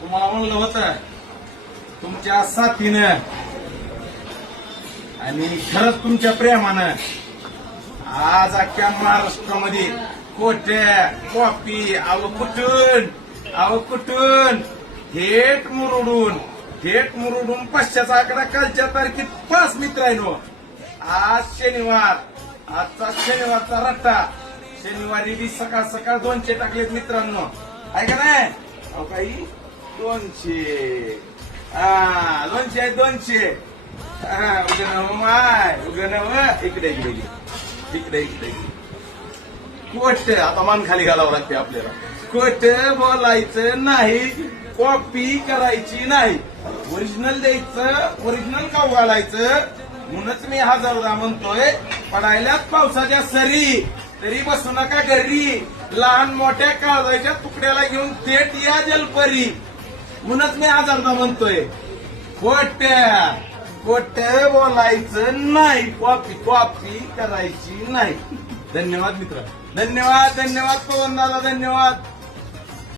तुम्हाला म्हणलं होतं तुमच्या साथीनं आणि खरंच तुमच्या प्रेमानं आज अख्ख्या महाराष्ट्रामध्ये कोट्या कॉपी अव कुठून थेट मुरुडून 500चा आकडा कालच्या तारखेत 5 मित्रांनो. आज शनिवार, आजचा शनिवारचा रट्टा. शनिवारी बी सकाळ 200 टाकलेत मित्रांनो. ऐका नाही अहो काही 200 200 उगन इकडे कोट आता मान खाली घालावं लागते आपल्याला. कोट बोलायचं नाही, कॉपी करायची नाही, ओरिजिनल द्यायचं, ओरिजिनल खाऊ घालायचं. म्हणूनच मी 1000दा म्हणतोय पडायल्यात पावसाच्या सरी तरी बसू नका घरी. लहान मोठ्या काळजाच्या तुकड्याला घेऊन थेट या जलपरी. म्हणूनच मी 1000दा म्हणतोय खोट बोलायचं नाही, कॉपी करायची नाही. धन्यवाद मित्र, धन्यवाद पवन दादा, धन्यवाद.